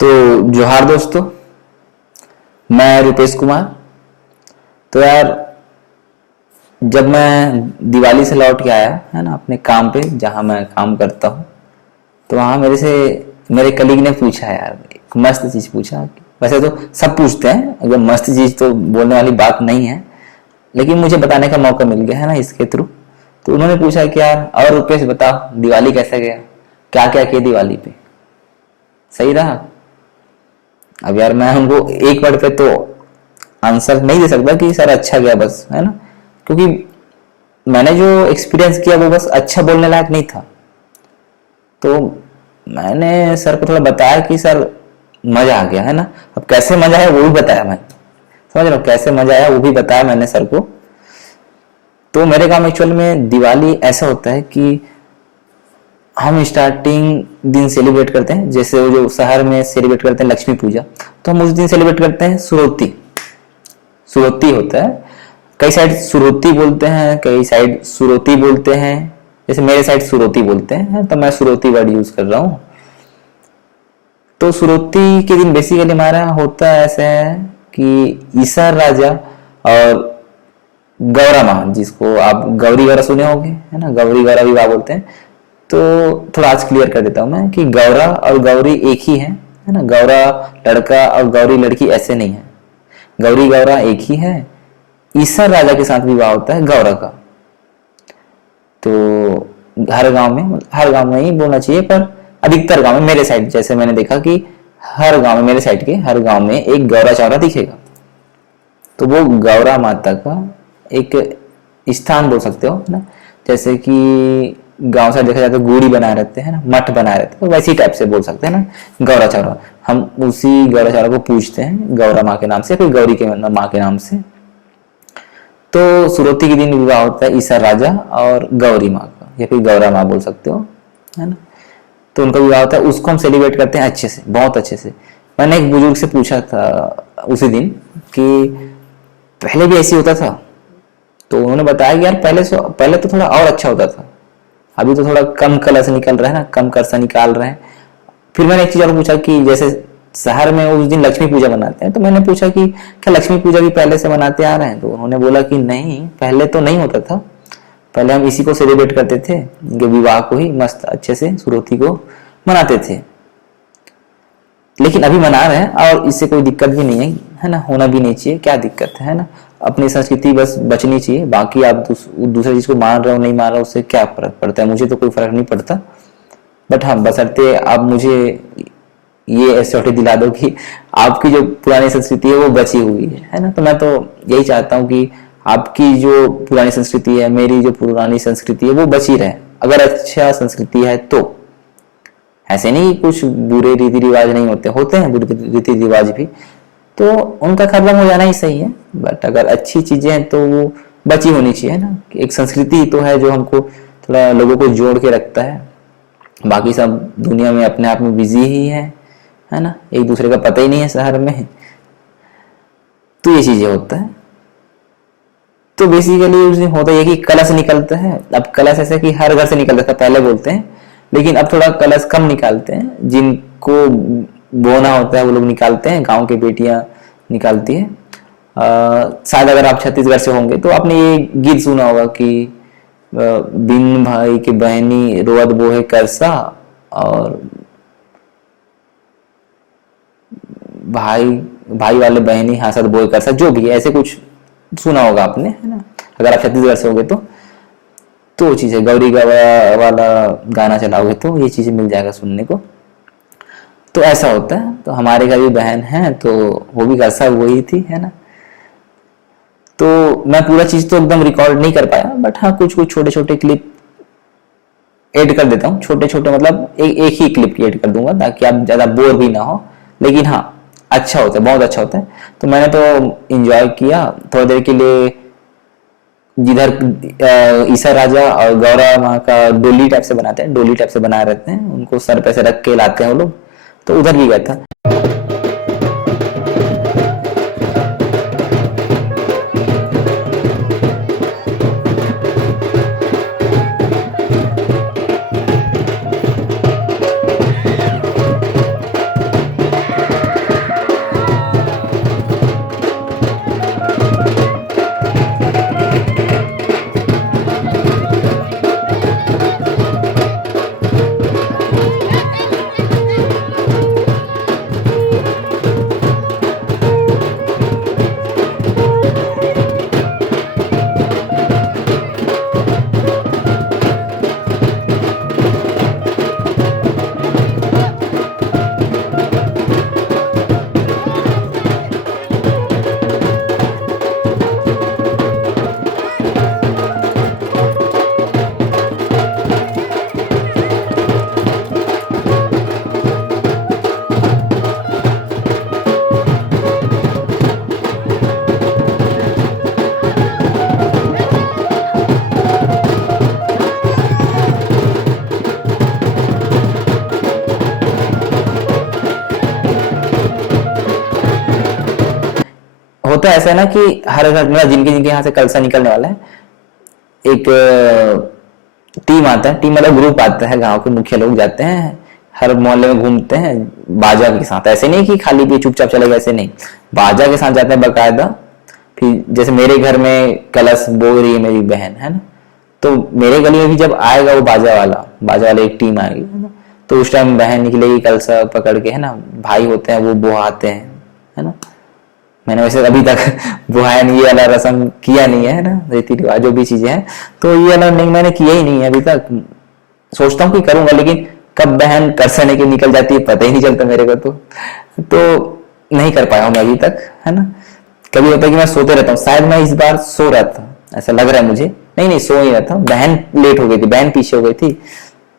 तो जोहार दोस्तों, मैं रूपेश कुमार। तो यार, जब मैं दिवाली से लौट के आया है ना अपने काम पे, जहाँ मैं काम करता हूँ, तो वहाँ मेरे कलीग ने पूछा यार, एक मस्त चीज़ पूछा। वैसे तो सब पूछते हैं, अगर मस्त चीज़ तो बोलने वाली बात नहीं है, लेकिन मुझे बताने का मौका मिल गया है ना इसके थ्रू। तो उन्होंने पूछा कि यार, और रूपेश बताओ, दिवाली कैसा गया, क्या क्या किया दिवाली पे, सही रहा। अब यार, मैं उनको एक वर्ड पे तो आंसर नहीं दे सकता कि सर अच्छा गया बस, है ना, क्योंकि मैंने जो एक्सपीरियंस किया वो बस अच्छा बोलने लायक नहीं था। तो मैंने सर को थोड़ा बताया कि सर मजा आ गया, है ना। अब कैसे मजा आया वो भी बताया मैं, समझ रहा हूँ, कैसे मजा आया वो भी बताया मैंने सर को। तो मेरे काम एक्चुअल में दिवाली ऐसा होता है कि हम स्टार्टिंग दिन सेलिब्रेट करते हैं, जैसे वो जो शहर में सेलिब्रेट करते हैं लक्ष्मी पूजा, तो हम उस दिन सेलिब्रेट करते हैं सुरोती। सुरोती होता है, कई साइड सुरोती बोलते हैं, कई साइड सुरोती बोलते हैं। जैसे मेरे साइड सुरोती बोलते हैं, तो मैं सुरोती वर्ड यूज कर रहा हूँ। तो सुरोती के दिन बेसिकली हमारा होता है ऐसा है कि ईसर राजा और गौरा माँ, जिसको आप गौरी गौरा सुने होंगे, है ना, गौरी गौरा विवाह बोलते हैं। तो थोड़ा आज क्लियर कर देता हूँ मैं कि गौरा और गौरी एक ही है ना। गौरा लड़का और गौरी लड़की ऐसे नहीं है, गौरी गौरा एक ही है। ईसर राजा के साथ विवाह होता है गौरा का। तो हर गांव में ही बोलना चाहिए, पर अधिकतर गांव में, मेरे साइड जैसे मैंने देखा कि हर गांव में, मेरे साइड के हर गांव में एक गौरा चौरा दिखेगा। तो वो गौरा माता का एक स्थान बोल सकते हो ना। जैसे कि गांव से देखा जाए तो गुड़ी बनाए रहते हैं ना, मठ बनाए रहते हैं, तो वैसी टाइप से बोल सकते हैं ना गौरा चौरा। हम उसी गौरा चौरा को पूछते हैं गौरा माँ के नाम से, फिर गौरी के माँ के नाम से। तो सुरोती के दिन विवाह होता है ईसर राजा और गौरी माँ का, या फिर गौरा माँ बोल सकते हो, है ना। तो उनका विवाह होता है, उसको हम सेलिब्रेट करते हैं अच्छे से, बहुत अच्छे से। मैंने एक बुजुर्ग से पूछा था उसी दिन कि पहले भी ऐसी होता था। तो उन्होंने बताया कि यार पहले तो थोड़ा और अच्छा होता था, अभी तो थोड़ा कम कलर से निकल रहा है ना, कम कर से निकाल रहे हैं। फिर मैंने एक चीज और पूछा कि जैसे शहर में उस दिन लक्ष्मी पूजा मनाते हैं, तो मैंने पूछा कि क्या लक्ष्मी पूजा भी पहले से मनाते आ रहे हैं। तो उन्होंने बोला कि नहीं, पहले तो नहीं होता था, पहले हम इसी को सेलिब्रेट करते थे, इनके विवाह को ही मस्त अच्छे से सुरोती को मनाते थे, लेकिन अभी मना रहे हैं और इससे कोई दिक्कत भी नहीं है ना, होना भी नहीं चाहिए, क्या दिक्कत है ना। अपनी संस्कृति बस बचनी चाहिए, बाकी आप दूसरे चीज को मान रहे हो नहीं मान रहे हो उससे क्या फर्क पड़ता है, मुझे तो कोई फर्क नहीं पड़ता। बट हाँ, बशर्ते आप मुझे ये एश्योरिटी दिला दो कि आपकी जो पुरानी संस्कृति है वो बची हुई है ना। तो मैं तो यही चाहता हूँ कि आपकी जो पुरानी संस्कृति है, मेरी जो पुरानी संस्कृति है वो बची रहे, अगर अच्छा संस्कृति है तो। ऐसे नहीं कुछ बुरे रीति रिवाज नहीं होते हैं बुरे रीति रिवाज भी, तो उनका खत्म हो जाना ही सही है। बट अगर अच्छी चीजें हैं तो वो बची होनी चाहिए ना। एक संस्कृति तो है जो हमको थोड़ा लोगों को जोड़ के रखता है, बाकी सब दुनिया में अपने आप में बिजी ही है ना, एक दूसरे का पता ही नहीं है शहर में। तो ये चीजें होता है। तो बेसिकली उस दिन होता है कि कलश निकलता है। अब कलश ऐसा कि हर घर से निकलता था पहले बोलते हैं, लेकिन अब थोड़ा कलश कम निकालते हैं, जिनको बोना होता है वो लोग निकालते हैं, गांव की बेटियां निकालती है। शायद अगर आप छत्तीसगढ़ से होंगे तो आपने ये गीत सुना होगा कि बिन भाई के बहनी रोअत बोहे करसा, और भाई भाई वाले बहनी हासत बोहे करसा, जो भी है, ऐसे कुछ सुना होगा आपने, है ना, अगर आप छत्तीसगढ़ से होंगे तो वो चीज है। गौरी गवा वाला गाना चलाओगे तो ये चीजें मिल जाएगा सुनने को। तो ऐसा होता है। तो हमारे घर भी बहन है, तो वो भी करसा वही थी, है ना। तो मैं पूरा चीज तो एकदम रिकॉर्ड नहीं कर पाया, बट हाँ कुछ कुछ छोटे छोटे क्लिप ऐड कर देता हूँ। छोटे छोटे मतलब एक ही क्लिप ऐड कर दूंगा ताकि आप ज्यादा बोर भी ना हो, लेकिन हाँ अच्छा होता है, बहुत अच्छा होता है। तो मैंने तो इंजॉय किया थोड़ी देर के लिए। जिधर ईसा राजा और गौरा माँ का डोली टाइप से बनाते हैं, डोली टाइप से बनाए रहते हैं, उनको सर पे से रख के लाते हैं वो लोग, तो उधर भी गया था। होता ऐसा है ना कि हर घर में जिनके जिनके यहाँ से कलसा निकलने वाला है, एक टीम आता है, टीम मतलब ग्रुप आता है, गांव के मुखिया लोग जाते हैं, हर मोहल्ले में घूमते हैं बाजा के साथ। ऐसे नहीं कि खाली भी चुपचाप चले गए, ऐसे नहीं, बाजा के साथ जाते हैं बकायदा। फिर जैसे मेरे घर में कलश बो रही है मेरी बहन, है ना, तो मेरे गली में भी जब आएगा वो बाजा वाला एक टीम आएगी, है ना, तो उस टाइम बहन निकलेगी कलसा पकड़ के, है ना, भाई होते हैं वो बुहाते हैं, है ना। मैंने वैसे अभी तक बुहाया नहीं, ये वाला रस्म किया नहीं है ना, रीति रिवाज जो भी चीजें हैं, तो ये वाला नहीं मैंने किया ही नहीं है अभी तक। सोचता हूँ कि करूंगा, लेकिन कब बहन करसने की निकल जाती है पता ही नहीं चलता मेरे को, तो नहीं कर पाया हूँ मैं अभी तक, है ना। कभी होता है कि मैं सोते रहता हूँ, शायद मैं इस बार सो रहा था, ऐसा लग रहा है मुझे, नहीं सो ही रहा था, बहन लेट हो गई थी, बहन पीछे हो गई थी,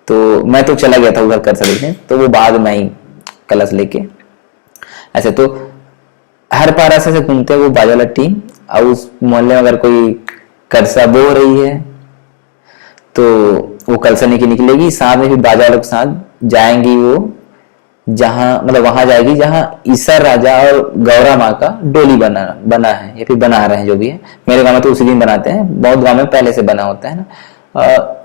तो मैं तो चला गया था उधर करसा देखने, तो वो बाद में आई कलश लेके। ऐसे तो हर पारा से घूमते हैं वो बाजा वाला टीम, और उस मोहल्ले में अगर कोई करसा बो रही है तो वो कलसा लेके निकलेगी, साथ में फिर बाजा वालों के साथ जाएंगी वो, जहां मतलब वहां जाएगी जहां ईसर राजा और गौरा माँ का डोली बना है या फिर बना रहे हैं, जो भी है। मेरे गांव में तो उसी दिन बनाते हैं, बहुत गांव में पहले से बना होता है ना,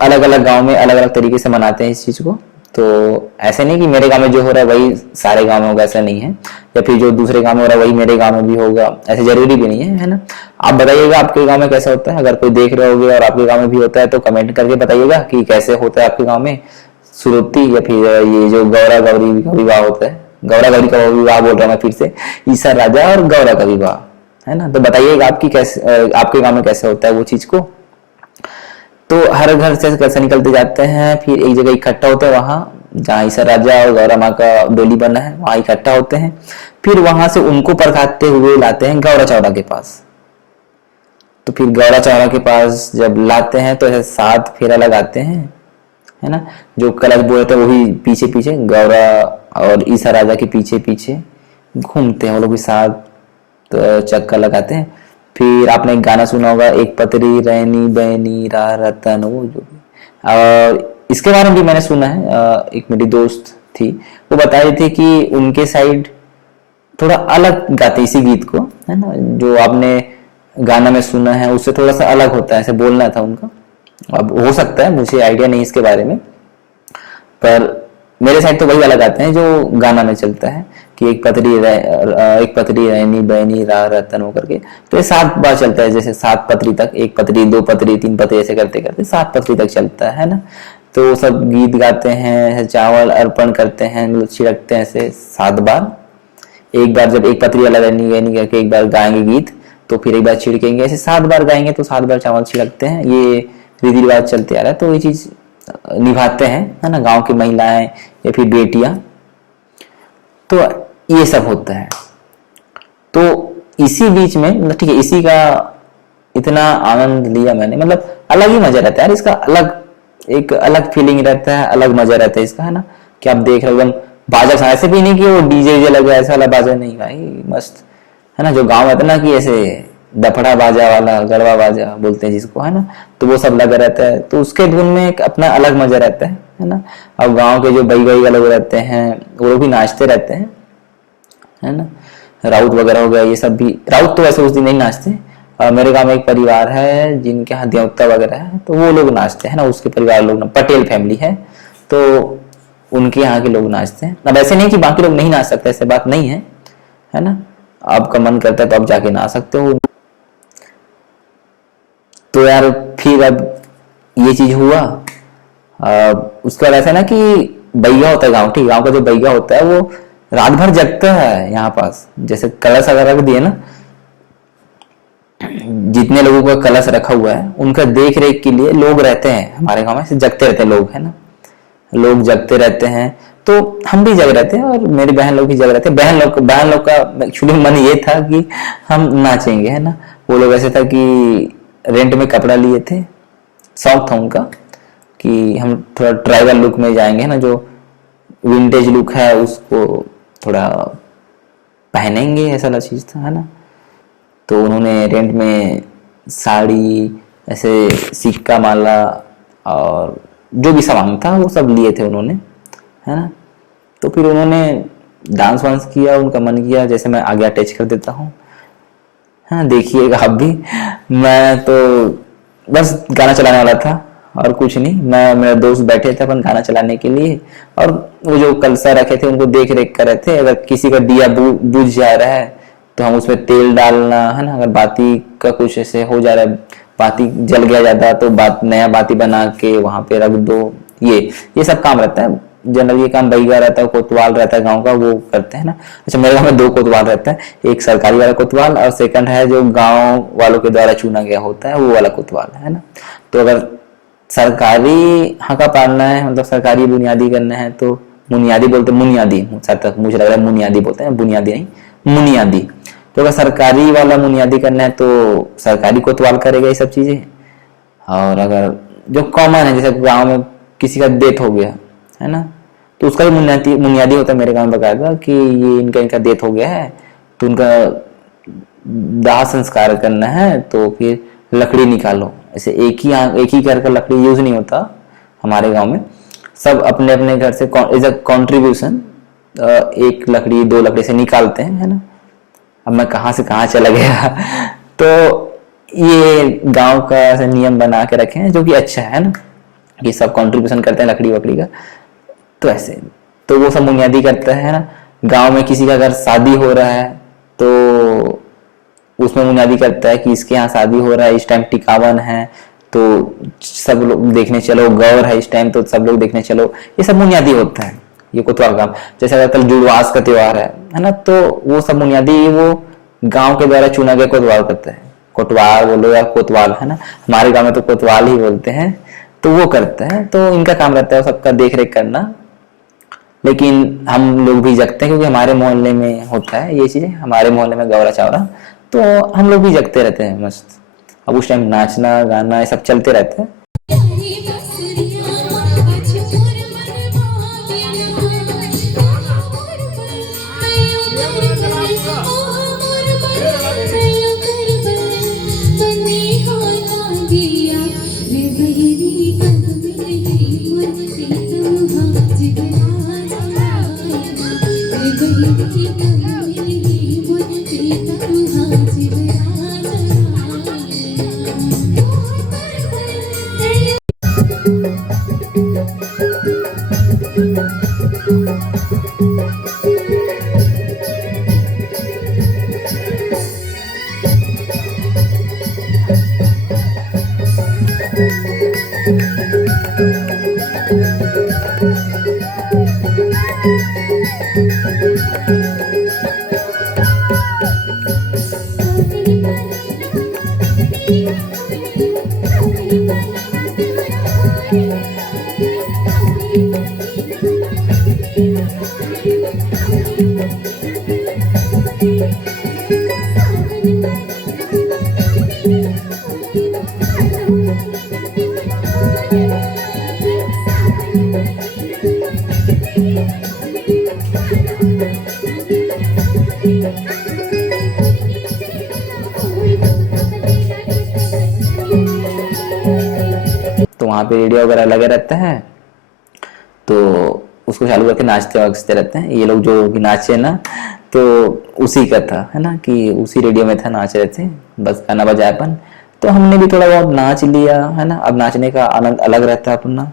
अलग अलग गांव में अलग अलग तरीके से मनाते हैं इस चीज को। तो ऐसे नहीं कि मेरे गांव में जो हो रहा है वही सारे गांव में होगा, ऐसा नहीं है, या फिर जो दूसरे गांव में हो रहा है वही मेरे गांव में भी होगा, ऐसे जरूरी भी नहीं है ना। आप बताइएगा आपके गांव में कैसा होता है, अगर कोई देख रहे होगे और आपके गांव में भी होता है तो कमेंट करके बताइएगा कि कैसे होता है आपके गांव में सुरुत्ती, या फिर ये जो गौरा गौरी का विवाह होता है, गौरा गौरी का विवाह बोल रहा हूँ मैं फिर से, ईसर राजा और गौरा का विवाह, है ना। तो बताइएगा आपकी कैसे, आपके गांव में कैसे होता है वो चीज को। तो हर घर से कैसे निकलते जाते हैं, फिर एक जगह इकट्ठा होते हैं, वहां जहाँ ईसर राजा और गौरा माँ का डोली बना है वहां इकट्ठा होते हैं, फिर वहां से उनको परखाते हुए लाते हैं गौरा चौरा के पास। तो फिर गौरा चौरा के पास जब लाते हैं तो ऐसे 7 फेरा लगाते हैं, है ना, जो कलश बोए थे वही पीछे पीछे गौरा और ईसा राजा के पीछे पीछे घूमते हैं वो लोग भी, 7 चक्कर लगाते हैं। फिर आपने एक गाना सुना होगा, एक पतरी रैनी बैनी रा रतन, वो जो भी, और इसके बारे में भी मैंने सुना है, एक मेरी दोस्त थी वो बता रही थी कि उनके साइड थोड़ा अलग गाते इसी गीत को, है ना, जो आपने गाना में सुना है उससे थोड़ा सा अलग होता है, ऐसे बोलना था उनका। अब हो सकता है, मुझे आइडिया नहीं इसके बारे में, पर मेरे साइड तो वही वाला गाते हैं जो गाना में चलता है कि एक पतरी रैनी बैनी रा रतन होकर के, तो ये 7 बार चलता है, जैसे 7 पतरी तक, 1 पतरी 2 पतरी 3 पतरी ऐसे करते करते 7 पतरी तक चलता है ना। तो सब गीत गाते हैं, चावल अर्पण करते हैं, मतलब छिड़कते हैं ऐसे 7 बार। एक बार जब एक पतरी वाला रैनी बैनी करके एक बार गाएंगे गीत, तो फिर एक बार छिड़केंगे, ऐसे 7 बार गाएंगे तो 7 बार चावल छिड़कते हैं। ये रीति रिवाज चलते आ रहा है, तो ये चीज निभाते हैं, है ना, गांव की महिलाएं या फिर बेटियां, तो ये सब होता है। तो इसी बीच में ठीक है, इसी का इतना आनंद लिया मैंने, मतलब अलग ही मजा रहता है यार इसका, अलग एक अलग फीलिंग रहता है, अलग मजा रहता है इसका, है ना, कि आप देख रहे हो एकदम बाजा, ऐसे भी नहीं कि वो डीजे लगा ऐसा वाला बाजा नहीं भाई, मस्त, है ना, जो गांव में था ना कि ऐसे दफड़ा बाजा वाला, गरबा बाजा बोलते हैं जिसको, है ना, तो वो सब लगा रहता है, तो उसके धुन में एक अपना अलग मजा रहता है ना। अब गांव के जो बई लोग रहते हैं वो लोग भी नाचते रहते हैं, है ना, राउत वगैरह हो गया, ये सब भी, राउत तो वैसे उस दिन नहीं नाचते, मेरे गांव में एक परिवार है जिनके यहाँ देवता वगैरह है, तो वो लोग नाचते हैं ना, उसके परिवार लोग ना, पटेल फैमिली है, तो उनके यहाँ के लोग नाचते हैं। अब ऐसे नहीं कि बाकी लोग नहीं नाच सकते, ऐसे बात नहीं है, है ना, आपका मन करता है तो आप जाके नाच सकते हो। तो यार फिर अब ये चीज हुआ, उसके बाद ऐसा ना कि बैया होता है गाँव, ठीक, गाँव का जो बैया होता है वो रात भर जगता है यहाँ पास, जैसे कलश अगर रख दिए ना, जितने लोगों का कलश रखा हुआ है उनका देख रेख के लिए लोग रहते हैं हमारे गांव में, जगते रहते हैं लोग, है ना, लोग जगते रहते हैं, तो हम भी जग रहते हैं और मेरी बहन लोग भी जग रहते हैं। बहन लोग का एक्चुअली मन ये था कि हम नाचेंगे, है ना, वो लोग ऐसे था कि रेंट में कपड़ा लिए थे, शौक था उनका कि हम थोड़ा ट्राइबल लुक में जाएंगे, है ना, जो विंटेज लुक है उसको थोड़ा पहनेंगे, ऐसा वाला चीज था, है ना। तो उन्होंने रेंट में साड़ी, ऐसे सिक्का माला और जो भी सामान था वो सब लिए थे उन्होंने, है ना। तो फिर उन्होंने डांस वांस किया, उनका मन किया, जैसे मैं आगे अटैच कर देता हूँ, हाँ देखिएगा आप भी। मैं तो बस गाना चलाने वाला था और कुछ नहीं। मैं मेरे दोस्त बैठे थे अपन गाना चलाने के लिए, और वो जो कलसा रखे थे उनको देख रेख कर रहे थे। अगर किसी का दिया बुझ जा रहा है तो हम उसमें तेल डालना है ना, अगर बाती का कुछ ऐसे हो जा रहा है, बाती जल गया ज्यादा, तो नया बाती बना के वहां पे रख दो। ये सब काम रहता है। जनरल ये काम बैगा रहता है, कोतवाल रहता है गांव का, वो करते हैं ना। अच्छा, मेरे गांव में 2 कोतवाल रहता है, एक सरकारी वाला कोतवाल और सेकंड है जो गांव वालों के द्वारा चुना गया होता है, वो वाला कोतवाल है ना। तो अगर सरकारी हका पालना है, मतलब सरकारी बुनियादी करना है, तो बुनियादी बोलते, मुनियादी, मुझे लग रहा है मुनियादी बोलते हैं, बुनियादी नहीं, मुनियादी। तो अगर सरकारी वाला मुनियादी करना है तो सरकारी कोतवाल करेगा ये सब चीजें। और अगर जो कॉमन है, जैसे गांव में किसी का डेथ हो गया है ना, तो उसका भी बुनियादी होता है मेरे गांव में बकायदा, कि ये इनका डेथ हो गया है तो उनका दाह संस्कार करना है, तो फिर लकड़ी निकालो। ऐसे एक ही घर का लकड़ी यूज नहीं होता हमारे गांव में, सब अपने अपने घर से एज अ कॉन्ट्रीब्यूशन 1 लकड़ी 2 लकड़ी से निकालते हैं, है ना। अब मैं कहाँ से कहाँ चला गया तो ये गांव का ऐसा नियम बना के रखे हैं, जो कि अच्छा है ना, कि सब कंट्रीब्यूशन करते हैं लकड़ी वकड़ी का। तो ऐसे तो वो सब बुनियादी करता है ना। गांव में किसी का अगर शादी हो रहा है तो उसमें बुनियादी करता है कि इसके यहाँ शादी हो रहा है, इस टाइम टिकावन है तो सब लोग देखने चलो, गौर है इस टाइम तो सब लोग देखने चलो। ये सब बुनियादी होता है, ये कोतवाल काम। जैसे अगर कल जुड़वास का त्योहार है ना, तो वो सब बुनियादी वो गांव के द्वारा चुना गया कोतवाल करता है। कोतवाल बोलो या कोतवाल, है ना, हमारे गांव में तो कोतवाल ही बोलते हैं। तो वो करता है, तो इनका काम रहता है सबका देख रेख करना। लेकिन हम लोग भी जगते हैं, क्योंकि हमारे मोहल्ले में होता है ये चीजें, हमारे मोहल्ले में गौरा चावरा, तो हम लोग भी जगते रहते हैं मस्त। अब उस टाइम नाचना गाना ये सब चलते रहता है। तो वहां पे रेडियो वगैरह लगे रहते हैं, तो उसको चालू करके नाचते वाचते रहते हैं ये लोग जो भी नाचे ना। तो उसी का था, है ना, कि उसी रेडियो में था, नाच रहे थे, बस गाना बजाया अपन। तो हमने भी थोड़ा बहुत नाच लिया, है ना। अब नाचने का आनंद अलग रहता है अपना।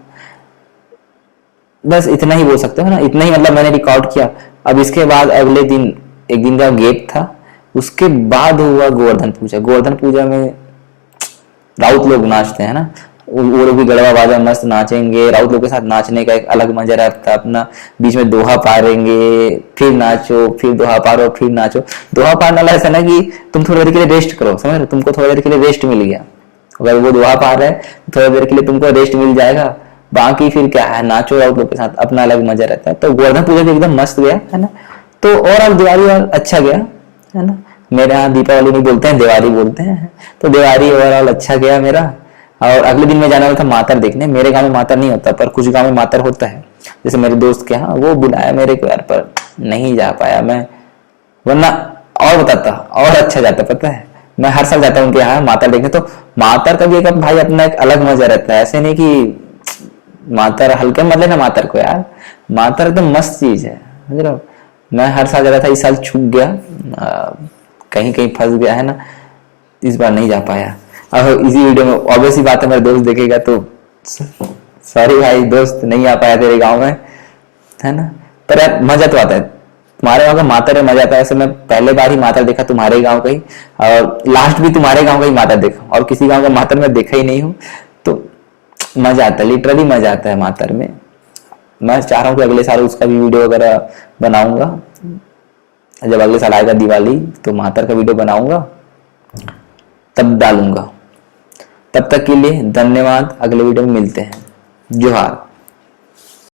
बस इतना ही बोल सकते हो ना, इतना ही मतलब मैंने रिकॉर्ड किया। अब इसके बाद अगले दिन, एक दिन का गैप था, उसके बाद हुआ गोवर्धन पूजा। गोवर्धन पूजा में राउत लोग नाचते हैं ना, वो लोग भी गड़वा बाजा मस्त नाचेंगे। राउत लोग के साथ नाचने का एक अलग मजा रहता है अपना। बीच में दोहा पारेंगे, फिर नाचो, फिर दोहा पारो, फिर नाचो। दोहा पारने वाला ऐसा ना कि तुम थोड़ी देर के लिए रेस्ट करो, समझ रहे, तुमको थोड़ी देर के लिए रेस्ट मिल गया। अगर वो दोहा पार है थोड़ी देर के लिए तुमको रेस्ट मिल जाएगा, बाकी फिर क्या है, नाचो राउत लोग के साथ, अपना अलग मजा रहता है। तो गोवर्धन पूजा भी एकदम मस्त गया, है ना। तो और दिवाली और अच्छा गया, है ना। मेरे यहाँ दीपावली नहीं बोलते हैं, दिवाली बोलते हैं। तो दिवाली ओवरऑल अच्छा गया मेरा। और अगले दिन मैं जाना वाला था मातर देखने। मेरे गांव में मातर नहीं होता, पर कुछ गांव में मातर होता है। जैसे मेरे दोस्त के यहाँ, वो बुलाया मेरे को यार, पर नहीं जा पाया मैं, वरना और बताता और अच्छा जाता। पता है, मैं हर साल जाता हूँ उनके यहाँ मातर देखने। तो मातर का भी एक भाई अपना एक अलग मजा रहता है। ऐसे नहीं कि मातर हल्के मत लेना मातर को यार, मातर एकदम मस्त चीज है, समझ रहे हो। मैं हर साल जाता था, इस साल छूट गया, कहीं कहीं फंस गया, है ना। इस बार नहीं जा पाया। अब इसी वीडियो में ऑब्वियस ही बात है, मेरा दोस्त देखेगा तो सॉरी भाई दोस्त, नहीं आ पाया तेरे गांव में, है ना। पर यार मजा तो आता है, तुम्हारे गांव का मातर है, मजा आता है। वैसे मैं पहले बार ही मातर देखा तुम्हारे गांव का ही, और लास्ट भी तुम्हारे गांव का ही मातर देखा, और किसी गांव का मातर मैं देखा ही नहीं हूँ। तो मजा आता है, लिटरली मजा आता है मातर में। मैं चाह रहा हूँ कि अगले साल उसका भी वीडियो वगैरह बनाऊंगा। जब अगले साल आएगा दिवाली तो मातर का वीडियो बनाऊंगा, तब डालूंगा। तब तक के लिए धन्यवाद, अगले वीडियो में मिलते हैं। जोहार।